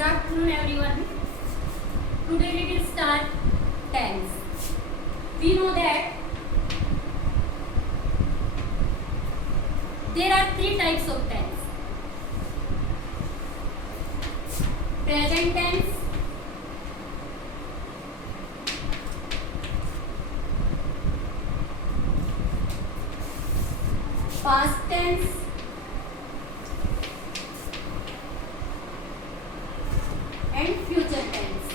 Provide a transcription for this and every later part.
Good afternoon, everyone. Today we will start tense. We know that there are three types of tense: present tense, past tense, and future tense.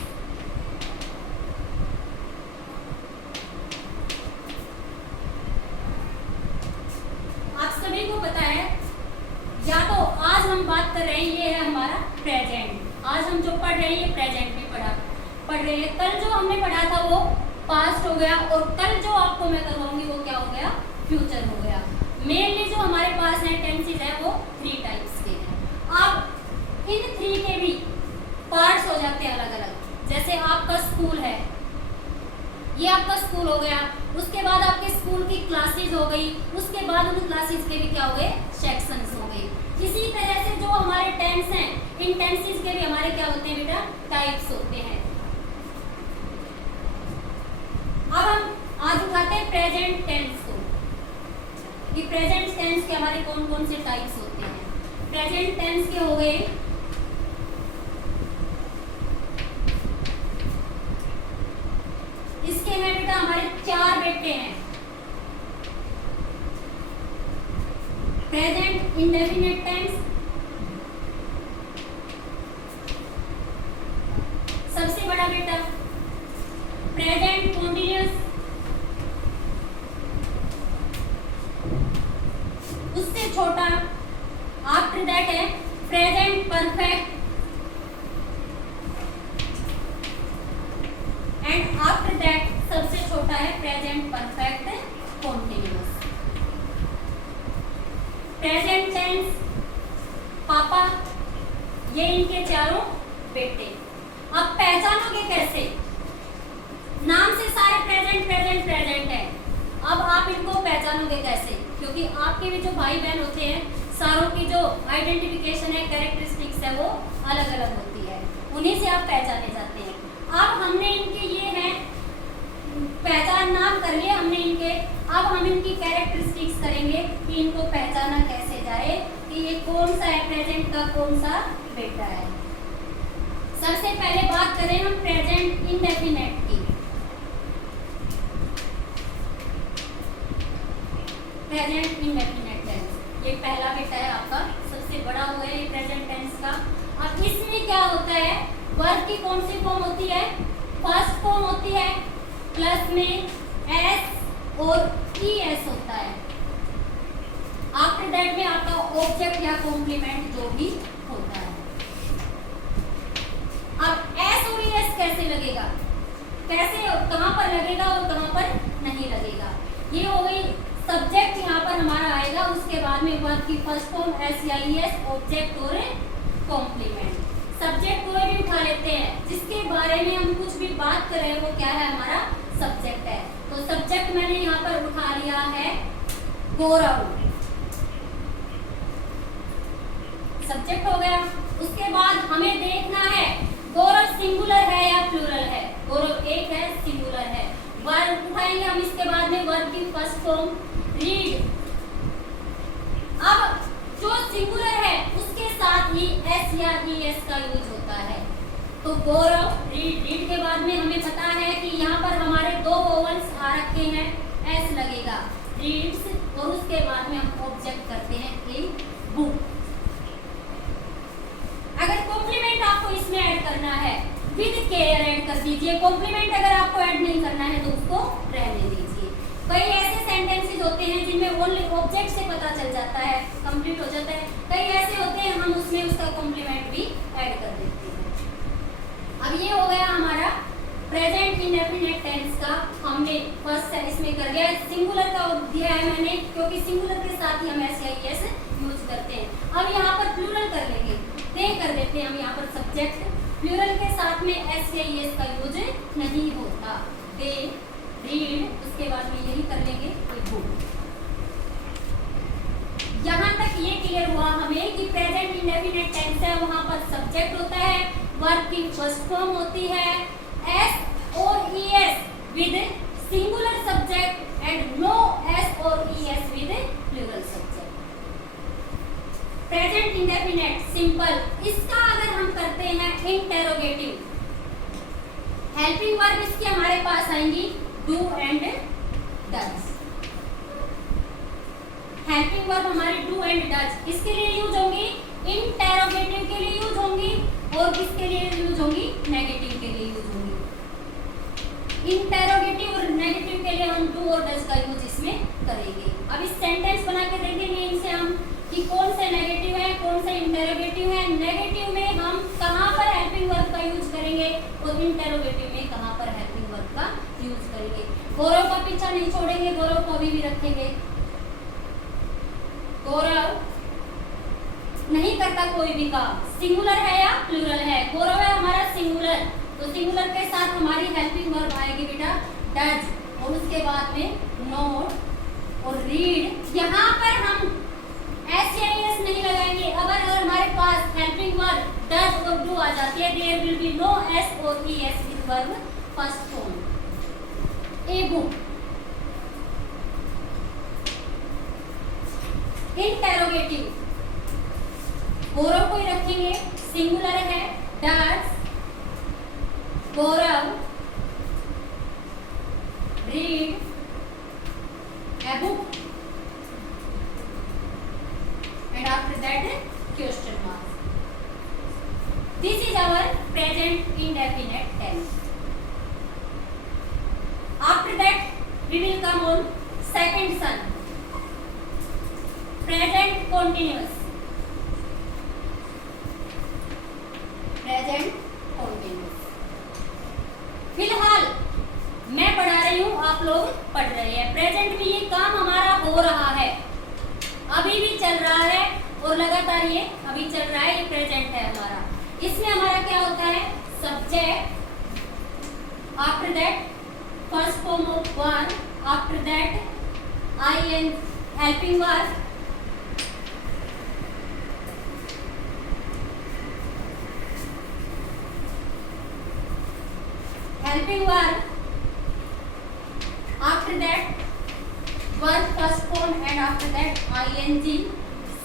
आप सभी को पता है, या तो आज हम बात कर रहे हैं, ये है हमारा प्रेजेंट। आज हम जो पढ़ रहे हैं ये प्रेजेंट में पढ़ रहे हैं। कल जो हमने पढ़ा था वो पास्ट हो गया, और कल जो आपको मैं करवाऊंगी वो क्या हो गया, फ्यूचर हो गया। मेनली जो हमारे पास है टेंसेस है वो थ्री टाइप्स के हैं। अब इन थ्री के भी पार्ट्स हो जाते हैं अलग अलग। जैसे आपका स्कूल है, ये आपका स्कूल हो गया, उसके बाद आपके स्कूल की क्लासेस हो गई, उसके बाद उन क्लासेस के भी क्या हो गए, सेक्शंस हो गए। इसी तरह से जो हमारे टेंस हैं, इन टेंसेस के भी हमारे क्या होते हैं बेटा, टाइप्स होते हैं। अब हम आज उठाते हैं प्रेजेंट टेंस को, कि प्रेजेंट टेंस के हमारे कौन कौन से टाइप्स होते हैं। प्रेजेंट टेंस के हो गए इसके हैं बेटा हमारे चार बेटे हैं। प्रेजेंट इंडेफिनिट टेंस, सबसे बड़ा बेटा प्रेजेंट कॉन्टिन्यूअस, उससे छोटा आफ्टर दैट है present perfect, and after that सबसे छोटा है present perfect continuous. Present tense पापा, ये इनके चारों बेटे। अब पहचानोगे कैसे, नाम से सारे प्रेजेंट प्रेजेंट प्रेजेंट है। अब आप इनको पहचानोगे कैसे, क्योंकि आपके भी जो भाई बहन होते हैं सारों की जो आइडेंटिफिकेशन है, कैरेक्टरिस्टिक्स है वो अलग अलग होती है, उन्हीं से आप पहचाने जाते हैं। अब हमने इनके ये है पहचान नाम कर लिए हमने इनके, अब हम इनकी कैरेक्टरिस्टिक्स करेंगे कि इनको पहचाना कैसे जाए कि ये कौन सा है प्रेजेंट का, कौन सा बेटा है। सबसे पहले बात करें हम प्रेजेंट इंडेफिनिट की। प्रेजेंट इंडेफिनिट टेंस, ये पहला बेटा है आपका, सबसे बड़ा हो गया ये प्रेजेंट टेंस का। अब इसमें क्या होता है, वर्ब की कौन सी फॉर्म होती है, फर्स्ट फॉर्म होती है, प्लस में एस और ईएस होता है। आफ्टर दैट में आपका ऑब्जेक्ट या कॉम्प्लीमेंट जो भी होता है। अब एस और ईएस कैसे लगेगा, कैसे कहां पर लगेगा और कहां पर नहीं लगेगा। ये हो गई सब्जेक्ट, यहाँ पर हमारा आएगा, उसके बाद में वर्ब की फर्स्ट फॉर्म एस या ईएस, ऑब्जेक्ट और कॉम्प्लीमेंट। सब्जेक्ट कोई भी उठा लेते हैं, जिसके बारे में हम कुछ भी बात कर रहे हैं वो क्या है, हमारा सब्जेक्ट है। तो सब्जेक्ट मैंने यहाँ पर उठा लिया है गौरव, सब्जेक्ट हो गया। उसके बाद हमें देखना है गौरव सिंगुलर है या प्लूरल है। गौरव एक है, सिंगुलर है। वर्ब उठाएंगे हम, इसके बाद में वर्ब की फर्स्ट फॉर्म रीड। अब जो सिंगुलर है उसके साथ ही एस या ईएस का यूज होता है। तो गौरव रीड, रीड के बाद में हमें पता है कि यहाँ पर हमारे दो वोवल्स आ रखे हैं, एस लगेगा रीड्स, और उसके बाद में हम ऑब्जेक्ट करते हैं ए बुक। अगर कॉम्प्लीमेंट आपको इसमें ऐड करना है विद केयर ऐड कर दीजिए, कॉम्प्लीमेंट अगर आपको ऐड नहीं करना है तो उसको रहने दीजिए। कई ऐसे सेंटेंसेस होते हैं जिनमें ओनली ऑब्जेक्ट से पता चल जाता है, कंप्लीट हो जाता है। कई ऐसे होते हैं हम उसमें उसका कॉम्प्लीमेंट भी ऐड कर देते हैं। अब ये हो गया हमारा प्रेजेंट इंडेफिनिट टेंस का, हमने फर्स्ट इसमें कर दिया। सिंगुलर का दिया है मैंने, क्योंकि सिंगुलर के साथ ही हम एस या ईएस यूज करते हैं। अब यहाँ पर प्लूरल कर लेंगे, दे कर देते हैं हम यहाँ पर सब्जेक्ट, प्लूरल के साथ में एस या ईएस का यूज नहीं होता। दे रीड, उसके बाद में यही कर लेंगे बुक। यहाँ तक ये क्लियर हुआ हमें कि प्रेजेंट इंडेफिनिट टेंस है, वहां पर सब्जेक्ट होता है, वर्ब की फर्स्ट फॉर्म होती है एस और E S with singular subject and no S और E S with plural subject. Present indefinite simple, इसका अगर हम करते हैं इंटेरोगेटिव, हेल्पिंग वर्ब इसकी हमारे पास आएंगी do and does. Helping verb हमारे डू एंड डज किसके लिए यूज होंगी? इंटेरोगेटिव के लिए यूज होंगी और किसके लिए यूज होंगी? नेगेटिव के लिए यूज होंगी। इंटेरोगेटिव और नेगेटिव के लिए हम डू और डज का यूज इसमें करेंगे। अब इस सेंटेंस बना के देखेंगे इनसे हम कि कौन से नेगेटिव है कौन से इंटेरोगेटिव है। नेगेटिव में हम कहां पर हेल्पिंग वर्ब का यूज करेंगे और इंटेरोगेटिव में कहां पर हेल्पिंग वर्ब का यूज करेंगे। गौरव का पीछा नहीं छोड़ेंगे, गौरव को अभी भी रखेंगे। गौरव नहीं करता कोई भी काम, सिंगुलर है या प्लूरल है? गौरव है हमारा सिंगुलर, तो सिंगुलर के साथ हमारी हेल्पिंग वर्ब आएगी बेटा डज और उसके बाद में नोट और रीड। यहाँ पर हम एस या एस नहीं लगाएंगे। अगर हमारे पास हेल्पिंग वर्ब डज और डू आ जाती है, there will be no S और E S with verb first form. A book, interrogative Gaurav को ही रखेंगे, सिंगुलर है does, Gaurav read a book and after that question mark. This is our present indefinite tense. After that we will come on second son, present continuous. Present continuous. फिलहाल मैं पढ़ा रही हूँ, आप लोग पढ़ रहे हैं। प्रेजेंट में ये काम हमारा हो रहा है, अभी भी चल रहा है और लगातार ये अभी चल रहा है, ये प्रेजेंट है हमारा। इसमें हमारा क्या होता है? Subject, after that first form of verb, after that I N helping verb, helping verb, after that verb first form and after that ing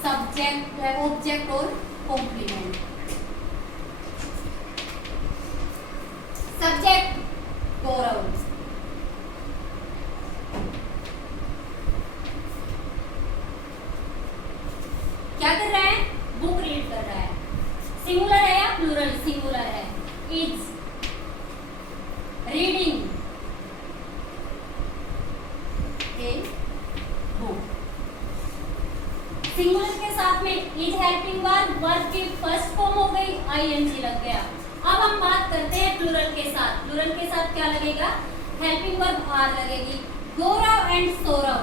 subject object or complement. Subject गौरव, क्या कर रहा है? बुक रीड कर रहा है। Singular है या plural? Singular है। Is reading a book. Singular के साथ में इज हेल्पिंग वर्ब, वर्ब की फर्स्ट फॉर्म हो गई, आईएनजी लग गया। अब हम बात करते हैं प्लूरल के साथ। प्लूरल के साथ क्या लगेगा? हेल्पिंग वर्ब आर लगेगी। गौरव एंड सौरव,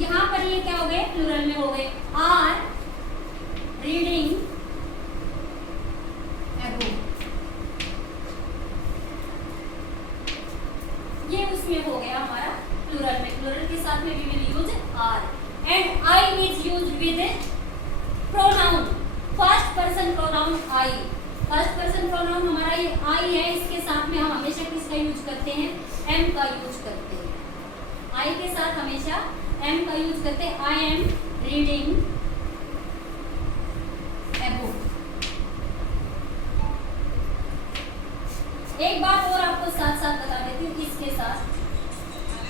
यहाँ पर ये क्या हो गए? प्लूरल में हो गए। आर रीडिंग ए बुक, ये उसमें हो गया हमारा प्लूरल में। प्लूरल के साथ में we will use are and I is used with pronoun, first person pronoun I. First person pronoun हमारा ये आई है, इसके साथ में हम हमेशा किसका यूज करते हैं? एम का यूज करते हैं। आई के साथ हमेशा एम का यूज करते हैं। I am reading a book. एक बात और आपको साथ साथ बता देती हूँ इसके साथ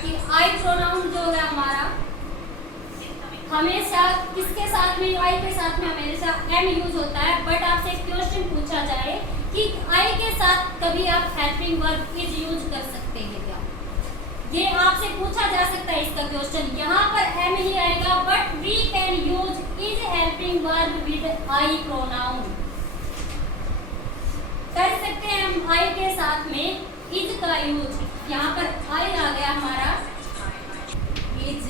कि आई प्रोनाउन जो है हमारा हमेशा किसके साथ में? आई के साथ में हमेशा एम यूज होता है। बट आपसे एक क्वेश्चन पूछा जाए कि आई के साथ कभी आप हेल्पिंग वर्ब इज यूज कर सकते हैं क्या? ये आपसे पूछा जा सकता है इसका क्वेश्चन। यहाँ पर एम ही आएगा but we can use is helping verb with I pronoun. कर सकते हैं हम आई के साथ में इज का यूज। यहाँ पर आई आ गया हमारा, इज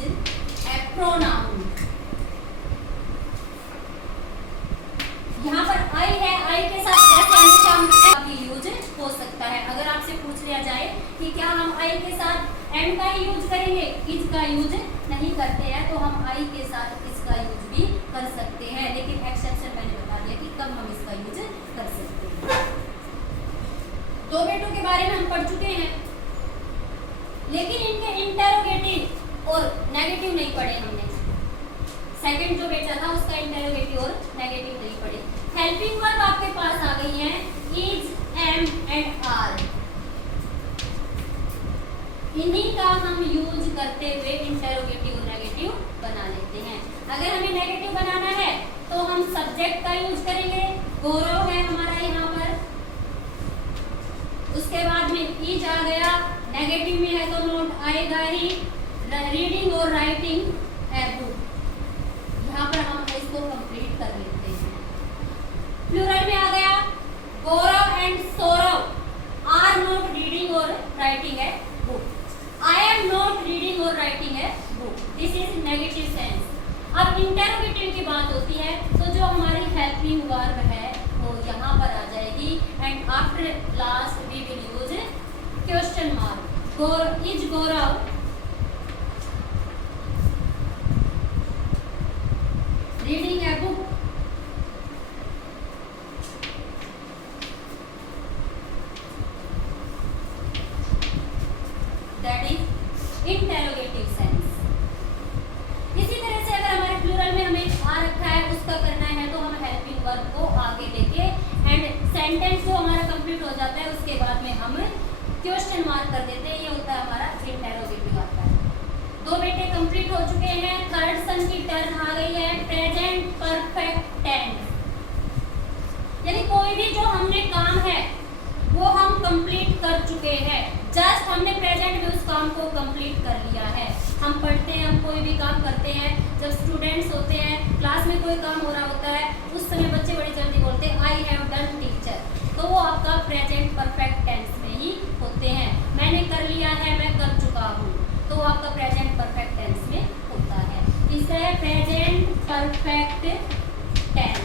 ए प्रोनाउन। यहाँ पर आई है, आई के साथ जैसे हमेशा हम एम का यूज हो सकता है। अगर आपसे पूछ लिया जाए कि क्या हम आई के साथ एम का यूज करेंगे, इज का यूज नहीं करते हैं, तो हम आई के साथ इसका यूज भी कर सकते हैं, लेकिन एक्सेप्शन मैंने बता दिया कि कब हम इसका यूज कर सकते हैं। दो बेटों के बारे में हम पढ़ चुके हैं, लेकिन इनके इंटेरोगेटिव और नेगेटिव नहीं पढ़े हमने। सेकंड जो बेटा था उसका इंटेरोगेटिव और नेगेटिव नहीं पढ़े। हेल्पिंग वर्ब आपके पास आ गई है, इज, एम एंड आर। इन्हीं का हम यूज करते हुए इंटेरोगेटिव और नेगेटिव बना लेते हैं। अगर हमें नेगेटिव बनाना है तो हम सब्जेक्ट का यूज करेंगे, गौरव है हमारा यहाँ पर, उसके बाद में इज आ गया, नेगेटिव में है तो नोट आएगा ही, रीडिंग और राइटिंग है बुक। यहाँ पर हम इसको कंप्लीट कर लेते हैं। प्लूरल में आ गया, Gaurav and Saurav are not reading और राइटिंग है book. I am not reading और राइटिंग है book. This is negative sense. अब इंटेरोगेटिव की बात होती है तो जो हमारी हेल्पिंग वर्ब है वो यहाँ पर आ जाएगी, and after last we will use question mark. Is Gaurav reading a book? That is interrogative sense. इसी तरह से अगर हमारे प्लूरल में हमें आ रखा है उसका करना है तो हम हेल्पिंग वर्ब को आगे लेके एंड सेंटेंस जो हमारा कंप्लीट हो जाता है उसके बाद में हम क्वेश्चन मार्क कर देते हैं। ये होता है हमारा इंटेरोगेटिव आता है। दो बेटे कंप्लीट हो चुके हैं। थर्ड सन की टर्न आ गई है, प्रेजेंट परफेक्ट टेंस। यानी कोई भी जो हमने काम है वो हम कंप्लीट कर चुके हैं, जस्ट हमने प्रेजेंट में उस काम को कंप्लीट कर लिया है। हम पढ़ते हैं, हम कोई भी काम करते हैं, जब स्टूडेंट्स होते हैं, क्लास में कोई काम हो रहा होता है, उस समय बच्चे बड़ी जल्दी बोलते हैं आई हैव डन टीचर, तो वो आपका प्रेजेंट परफेक्ट टेंस में ही होते हैं। मैंने कर लिया है, मैं कर चुका हूँ, तो वो आपका प्रेजेंट परफेक्ट टेंस में होता है। तीसरा है प्रेजेंट परफेक्ट टेंस।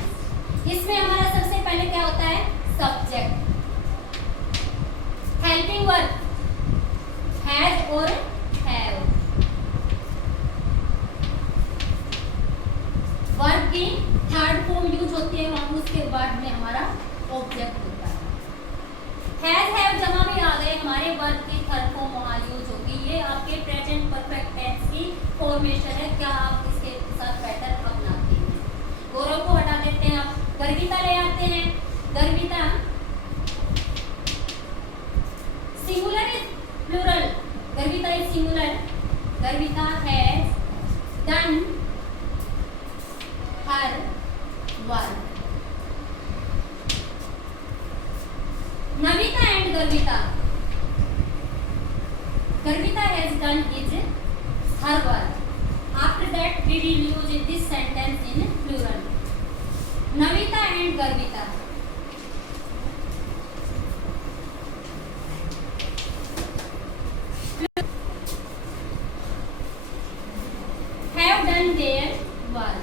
इसमें हमारा सबसे पहले क्या होता है, सब्जेक्ट। हेल्पिंग वर्ब हैज और हैव। वर्ब की थर्ड फॉर्म यूज होती है वहां, उसके बाद में हमारा ऑब्जेक्ट होता है। हैज हैव जहां भी आ गए हमारे वर्ब की थर्ड फॉर्म वहां यूज होगी। ये आपके प्रेजेंट परफेक्ट टेंस की फॉर्मेशन है। क्या आप इसके साथ पैटर्न अपनाते हैं? गौरव को हटा देते हैं, आप गर्विता ले आते हैं। Garvita singular is plural, Garvita is singular. Garvita has done her work. Navita and Garvita, Garvita has done his her work. After that we will use this sentence in plural. Navita and Garvita. Have done their work.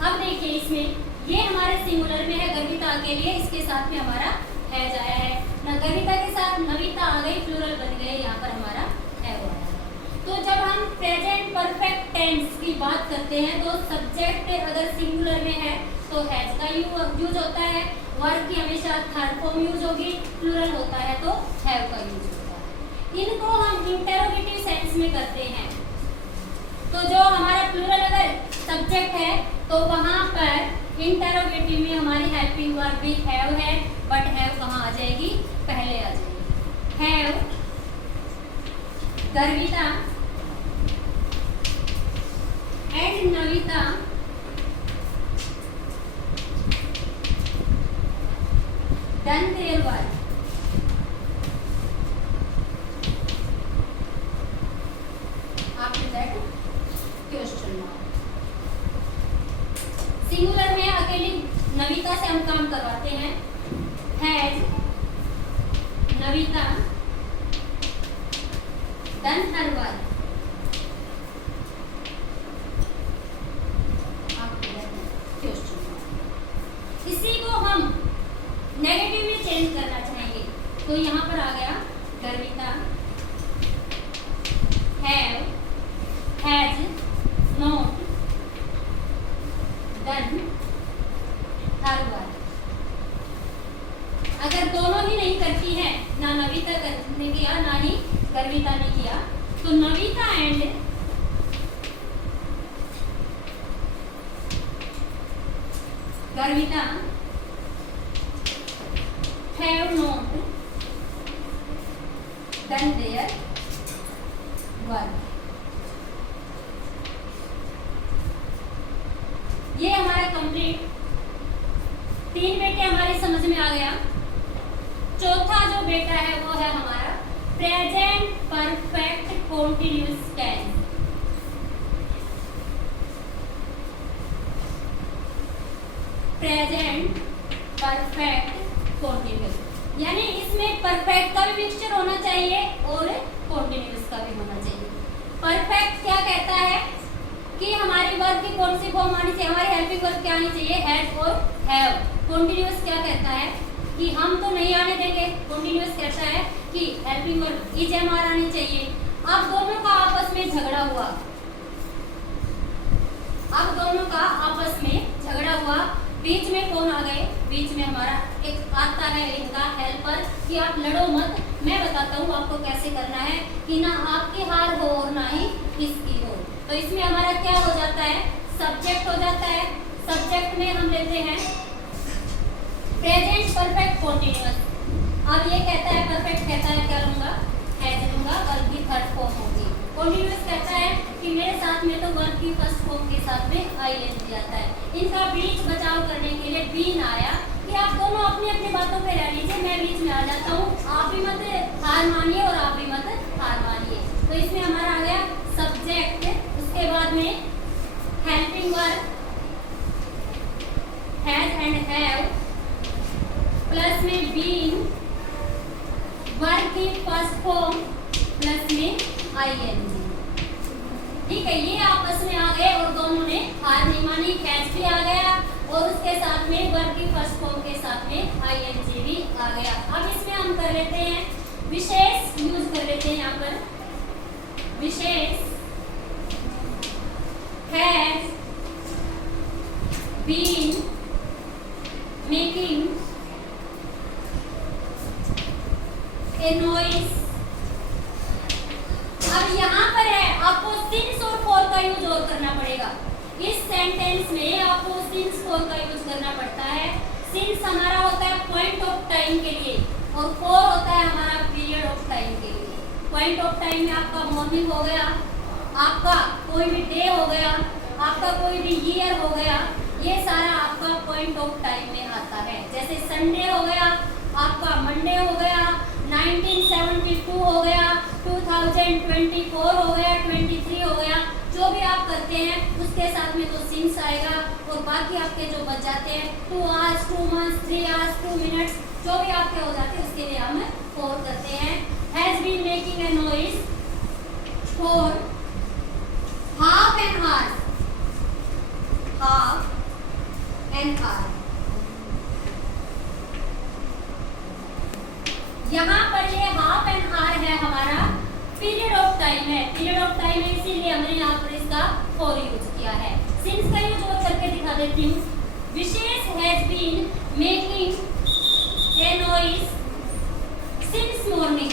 अब देखिए इसमें ये हमारे सिंगुलर में है, गर्विता के लिए इसके साथ में हमारा हैज आया है ना, गर्विता के साथ नविता आ गई, प्लूरल बन गए, यहाँ पर हमारा हैव आया है। तो जब हम प्रेजेंट परफेक्ट टेंस की बात करते हैं तो सब्जेक्ट अगर सिंगुलर में है तो हैज का यूज होता है, वर्ब की हमेशा थर्ड फॉर्म यूज होगी, प्लूरल होता है तो हैव का यूज होता है। इनको हम इंटेरोगेटिव सेंस में करते हैं। तो जो हमारा प्लूरल अगर सब्जेक्ट है तो वहां पर इंटेरोगेटिव में हमारी हेल्पिंग वर्ब भी हैव है, बट हैव कहाँ आ जाएगी, पहले आ जाएगी। Have Garvita and Navita done their work. After that question mark. Singular में अकेली नविता से हम काम करवाते हैं। Has Navita done her work. इसी को हम नेगेटिव में चेंज करना चाहेंगे, तो यहाँ पर आ गया Garvita have has not done her work. अगर दोनों ही नहीं करती है, ना नविता ने किया ना ही गर्विता ने किया, तो Navita and Garvita have not done their work। ये हमारा कंप्लीट 3 बेटे हमारे समझ में आ गया। चौथा जो बेटा है वो है हमारा present perfect continuous tense. Present perfect continuous, यानी इसमें परफेक्ट का भी मिक्सचर होना चाहिए और कॉन्टिन्यूअस का भी होना चाहिए। परफेक्ट क्या कहता है कि हमारी वर्ब की कौन सी फॉर्म आनी चाहिए, हमारी हेल्पिंग वर्ब क्या आनी चाहिए, हैज और हैव। कॉन्टिन्यूअस क्या कहता है कि हम तो नहीं आने देंगे, कॉन्टिन्यूअस कहता है कि helping verb is am are आनी चाहिए। अब दोनों का आपस में झगड़ा हुआ, अब दोनों का आपस में झगड़ा हुआ, बीच में कौन आ गए, बीच में हमारा एक आता है इनका हेल्पर कि आप लड़ो मत, मैं बताता हूँ आपको कैसे करना है कि ना आपकी हार हो और ना ही इसकी हो। तो इसमें हमारा क्या हो जाता है, सब्जेक्ट हो जाता है। सब्जेक्ट में हम लेते हैं प्रेजेंट परफेक्ट कॉन्टिन्यूअस। अब ये कहता है परफेक्ट कहता है क्या लूंगा, हैज लूंगा, वर्ब की थर्ड फॉर्म होगी। कॉन्टिन्यूअस कहता है कि मेरे साथ में तो वर्ब की फर्स्ट फॉर्म के साथ में आईएनजी आता है। इनका बीच बचाव करने के लिए बीन आया कि आप दोनों अपनी अपनी बातों पे रह लीजिए, मैं बीच में आ जाता हूँ, आप भी मत हार मानिए और आप भी मत हार मानिए। तो इसमें हमारा आ गया सब्जेक्ट, उसके बाद में helping verb has and have, plus में बीन, वर्ब की फर्स्ट फॉर्म प्लस में आईएनजी। ठीक है, ये आपस में आ गए और दोनों ने हार नहीं मानी, हैज भी आ गया और उसके साथ में वर्ब की फर्स्ट फॉर्म के साथ में आईएनजी भी आ गया। अब इसमें हम कर लेते हैं विशेष, यूज कर लेते हैं यहाँ पर Vishesh. Has been making a noise. अब यहाँ पर है आपको सिंस और फॉर का यूज और करना पड़ेगा। इस सेंटेंस में आपको सिंस फॉर का यूज करना पड़ता है। सिंस हमारा होता है पॉइंट ऑफ टाइम के लिए और फॉर होता है हमारा पीरियड ऑफ टाइम के लिए। पॉइंट ऑफ टाइम में आपका मॉर्निंग हो गया, आपका कोई भी डे हो गया, आपका कोई भी ईयर हो गया, ये सारा आपका पॉइंट ऑफ टाइम में आता है। जैसे संडे हो गया, आपका मंडे हो गया, 1972 हो गया, 2024 हो गया, 23 हो गया, जो भी आप करते हैं उसके साथ में तो सिंस आएगा और बाकी आपके जो बच जाते हैं 2 आवर्स, 2 मंथ्स, 3 आवर्स, 2 मिनट्स, जो भी आपके हो जाते हैं उसके लिए हम फॉर करते हैं। Has been making a noise for half an hour, half an hour. यहाँ पर ये हाफ एन आवर है हमारा पीरियड ऑफ टाइम है, पीरियड ऑफ टाइम है, इसीलिए हमने यहाँ पर इसका फॉर यूज किया है। सिंस का यूज और करके दिखा देती हूँ। Vishesh has been making a noise since morning,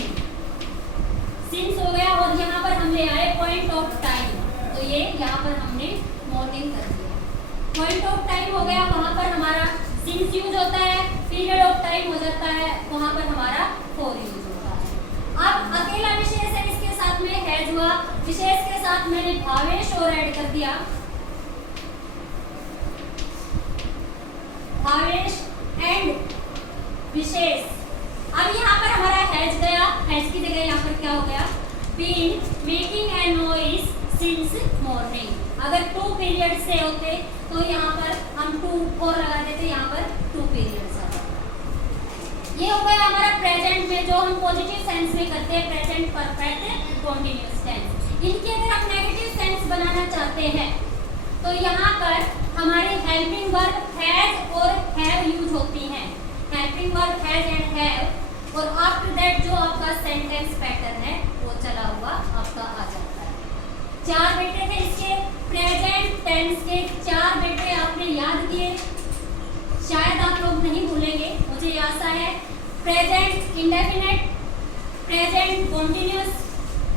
since हो गया और यहाँ पर हम ले आए पॉइंट ऑफ टाइम, तो ये यहाँ पर हमने मॉर्निंग कर दिया। पॉइंट ऑफ टाइम हो गया, वहाँ पर हमारा सिंस यूज होता है, पीरियड ऑफ टाइम हो जाता है, वहाँ पर हमारा फॉर यूज होता है। अब अकेला विशेष है, इसके साथ में हैज हुआ, विशेष के साथ मैंने भावेश और ऐड कर दिया, भावेश एंड विशेष। अब यहाँ पर हमारा हैज गया, हैज की जगह यहाँ पर क्या हो गया, been making a noise since morning. अगर 2 पीरियड से होते तो यहाँ पर हम 2 और लगा देते, यहाँ पर 2 पीरियड्स आता। ये हो गया हमारा प्रेजेंट में जो हम पॉजिटिव सेंस में करते हैं, प्रेजेंट परफेक्ट कॉन्टिन्यूअस टेंस। इनकी अगर आप नेगेटिव सेंस बनाना चाहते हैं तो यहाँ पर हमारे हेल्पिंग वर्ब हैज और हैव यूज होती हैं। Helping verb has and have, और आफ्टर दैट जो आपका सेंटेंस पैटर्न है वो चला हुआ आपका आ जाता है। 4 बेटे थे इसके, प्रेजेंट टेंस के 4 बेटे आपने याद किए, शायद आप लोग नहीं भूलेंगे, मुझे आशा है। Present indefinite, present continuous,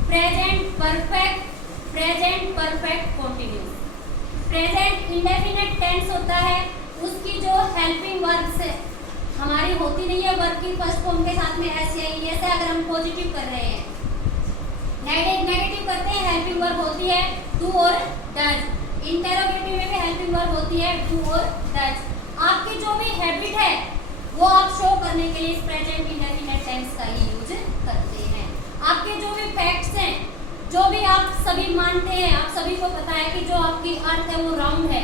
present perfect, present perfect continuous. Present indefinite tense होता है, उसकी जो हेल्पिंग वर्ब्स है हमारी होती नहीं है वर्ब की फर्स्ट फॉर्म के साथ में ऐसे ही, ऐसे अगर हम पॉजिटिव कर रहे हैं, नेगेटिव करते हैं हेल्पिंग वर्ब होती है डू और डज। इंटरोगेटिव में भी हेल्पिंग वर्ब होती है डू और डज। आपकी जो भी हैबिट है वो आप शो करने के लिए इस प्रेजेंट इंडेफिनिट टेंस का ही यूज करते हैं। आपके जो भी फैक्ट्स हैं, जो भी आप सभी मानते हैं, आप सभी को पता है कि जो आपकी अर्थ है वो राउंड है,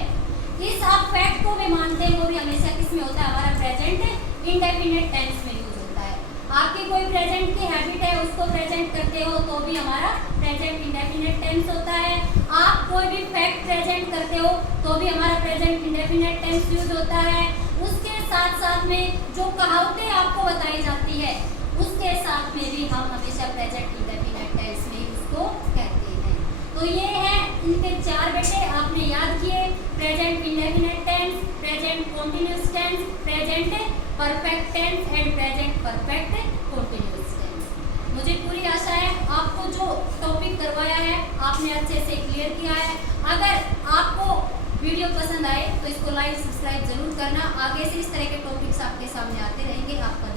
इस आप फैक्ट को भी मानते हैं वो भी हमेशा किस में होता है, हमारा प्रेजेंट इंडेफिनिट टेंस में यूज होता है। आपकी कोई प्रेजेंट की हैबिट है उसको प्रेजेंट करते हो तो भी हमारा प्रेजेंट इंडेफिनिट टेंस होता है। आप कोई भी फैक्ट प्रेजेंट करते हो तो भी हमारा प्रेजेंट इंडेफिनिट टेंस यूज होता है। उसके साथ साथ में जो कहावतें आपको बताई जाती है उसके साथ में भी हम हमेशा प्रेजेंट इंडेफिनिट टेंस में उसको कहते हैं। तो ये है इनके 4 बेटे आपने याद किए, present indefinite tense, present continuous tense, present perfect tense and present perfect continuous tense. मुझे पूरी आशा है आपको जो टॉपिक करवाया है आपने अच्छे से क्लियर किया है। अगर आपको वीडियो पसंद आए तो इसको लाइक सब्सक्राइब जरूर करना। आगे से इस तरह के टॉपिक्स आपके सामने आते रहेंगे। आपका